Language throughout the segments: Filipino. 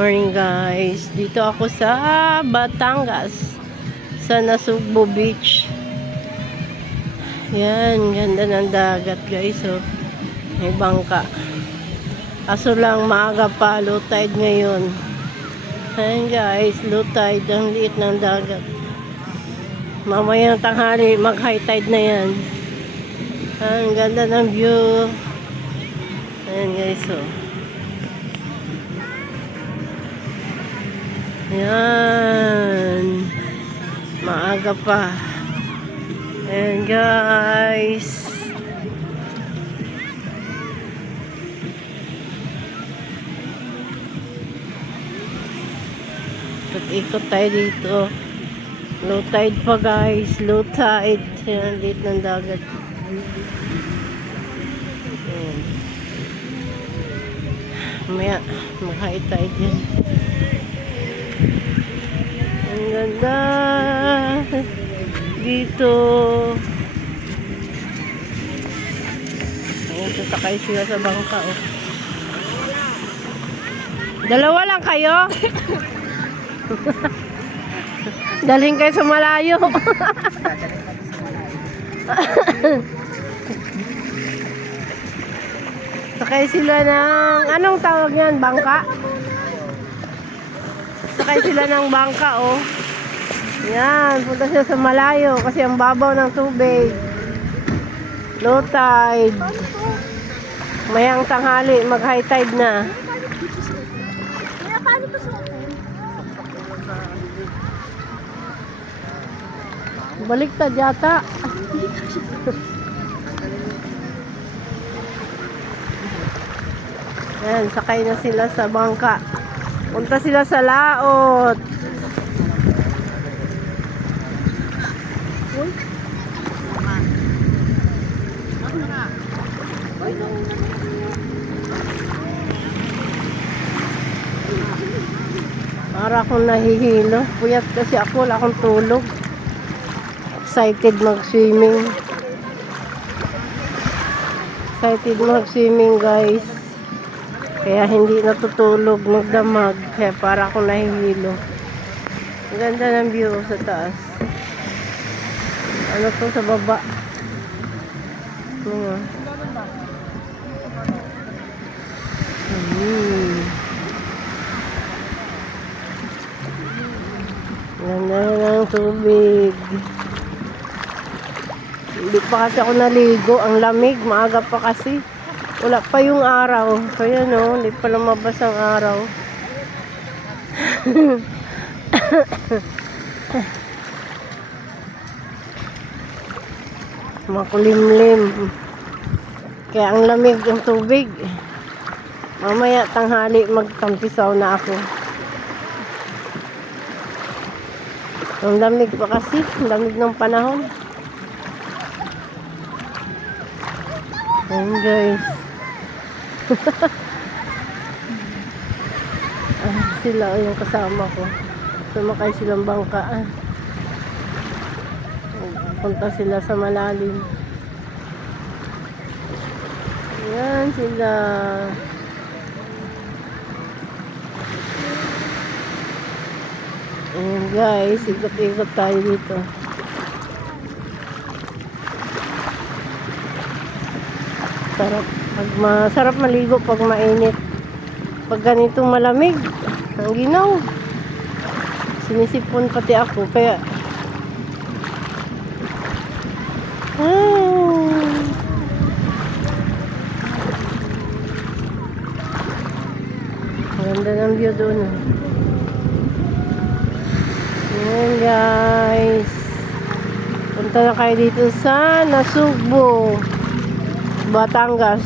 Morning guys, dito ako sa Batangas, sa Nasugbu Beach. Yan, ganda ng dagat guys. So, may bangka. Aso lang maaga pa, low tide ngayon. Ayan guys, low tide, ang liit ng dagat. Mamayang tanghali, mag high tide na yan. Ang ganda ng view. Ayan guys, so yan, maaga pa. And guys, ikot tayo dito. Low tide pa guys, low tide. Yan, liit ng dagat. Ayan. Mamaya mag-high tide yan. Ang ganda dito. Ayan, sasakay sila sa bangka, oh. Dalawa lang kayo? Dalhin kayo sa malayo. Sakay sila ng, anong tawag yan? Bangka? Sakay sila ng bangka, oh. Yan, punta siya sa malayo kasi ang babaw ng tubig. Low tide. Mayang tanghali, mag high tide na. Baliktad yata. Yan, sakay na sila sa bangka. Punta sila sa laot. Para akong nahihilo. Puyat kasi ako, wala akong tulog. Excited mag-swimming. Excited mag-swimming guys. Kaya hindi natutulog, magdamag. Kaya para akong nahihilo. Ang ganda ng view sa taas. Ano to sa baba? Ganda ng tubig. Hindi pa kasi ako naligo. Ang lamig, maaga pa kasi. Wala pa yung araw. Kaya no, hindi pa lumabas ang araw. Makulimlim. Kaya ang lamig ang tubig. Mamaya tanghali magtampisaw na ako. Ang lamig pa kasi. Ang lamig ng panahon. Ayan guys. Sila yung kasama ko. Sumakay silang bangka. Punta sila sa malalim. Ayan sila. Ayan guys, ikot-ikot tayo dito. Sarap maligo pag mainit. Pag ganitong malamig, ang ginaw. Sinisipon pati ako, kaya ganda ng view doon. Ayan guys, punta na kayo dito sa Nasugbu, Batangas,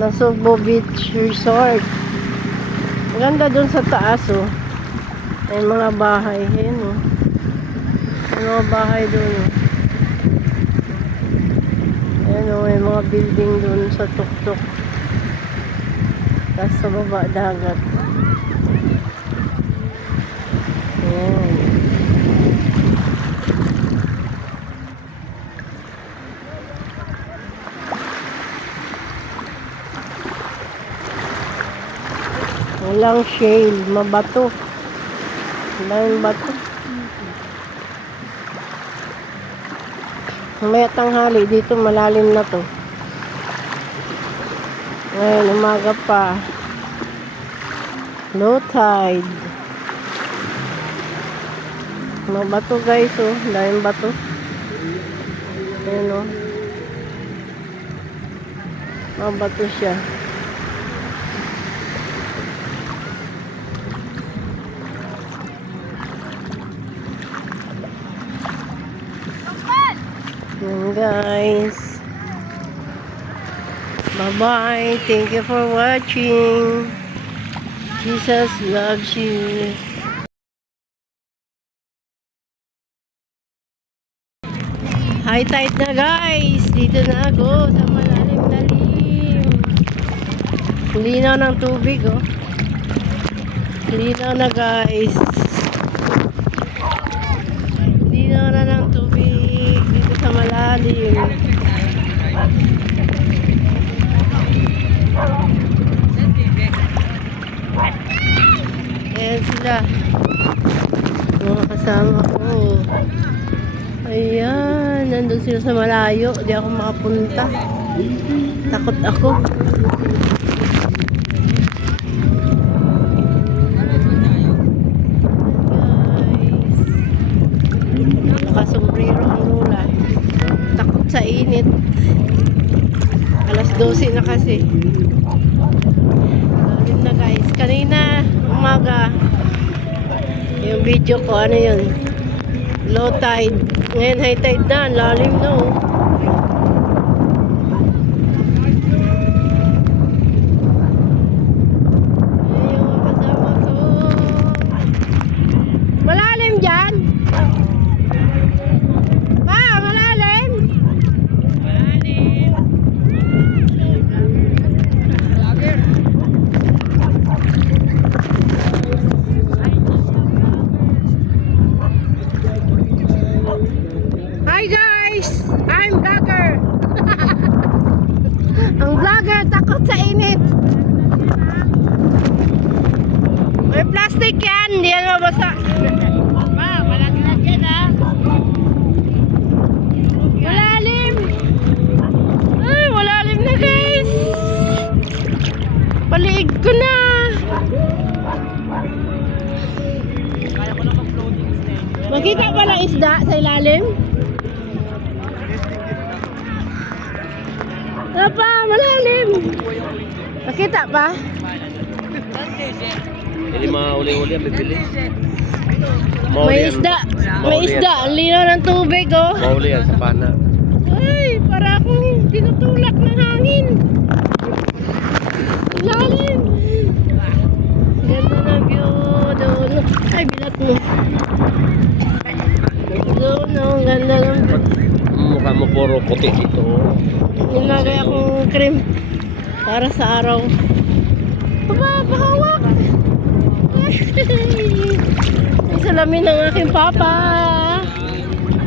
Nasugbu Beach Resort. Ang ganda doon sa taas, oh. May mga bahay. Ayan, oh. May mga bahay doon, oh. Ayan, oh. May mga building doon sa tuktok. Tapos sa baba, dagat. Ayan. Walang shale, mabato. Walang bato. Mamaya tanghali, dito malalim na to. Ngayon, umaga pa. Low tide. Mabato guys, oh. Daming bato. Ayan, oh. Mabato siya. Ayan guys. Bye-bye. Thank you for watching. Jesus loves you. High tide na guys. Dito na ako sa malalim-lalim. Linaw ng tubig, oh. Linaw na guys. Linaw na ng tubig dito sa malalim. Ayan sila. Mga kasama ko. Ayan. Nandun sila sa malayo. Di ako makapunta. Takot ako. Guys. Nakasombrero ang lula. Takot sa init. Alas 12 na kasi. Lalim na guys. Kanina umaga yung video ko, ano yun, low tide. Ngayon high tide na, lalim na, oh. Ayan yung mga kasama ko. Malalim dyan? Malalim? Malalim. Hi guys! I'm vlogger! Ang vlogger takot sa init. May plastic yan, hindi yan mabasa. Malaglag yan, ha? Malalim! Ay, malalim na guys! Paliig ko na! Makita pala isda sa ilalim? Apa, malalim. Nakita pa? Hindi mga uli-uli ang bibili. May isda. May isda. Ang linaw ng tubig, oh. Mauli yan sa pana. Ay, para akong tinutulak ng hangin. Lalim. Ganda ng view doon. Ay, bilat mo. Doon, oh. Ganda ng view. Mukha mo puro puti dito. Nilagay akong cream para sa araw. Pakawak! Ay, salamin ng aking papa.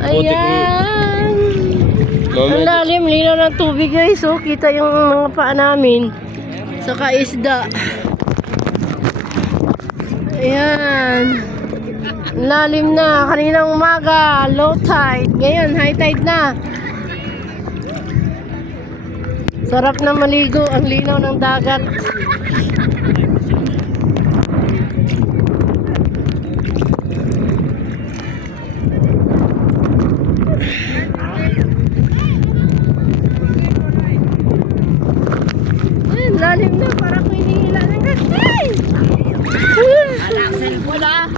Ayan. Ang lalim, linaw ng tubig guys. So, kita yung mga paa namin. Saka isda. Ayan. Lalim na. Kaninang umaga, low tide. Ngayon, high tide na. Sarap na maligo, ang linaw ng dagat. Ay, lalim na, para ko hinihila ng gasay. Wala.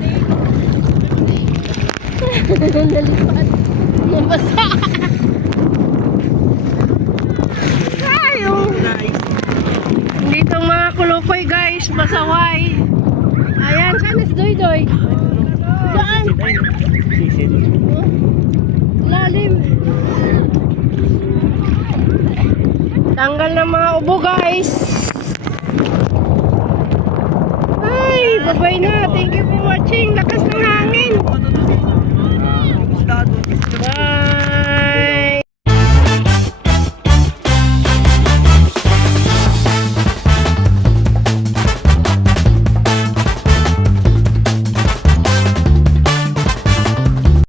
Nalipad. Nabasa. Dito mga kulukoy guys, masaway. Ayan, saan is Doy-Doy? Saan? Lalim. Tanggal ng mga ubo guys. Ay, bye-bye na. Thank you for watching. Lakas ng hangin. Bye.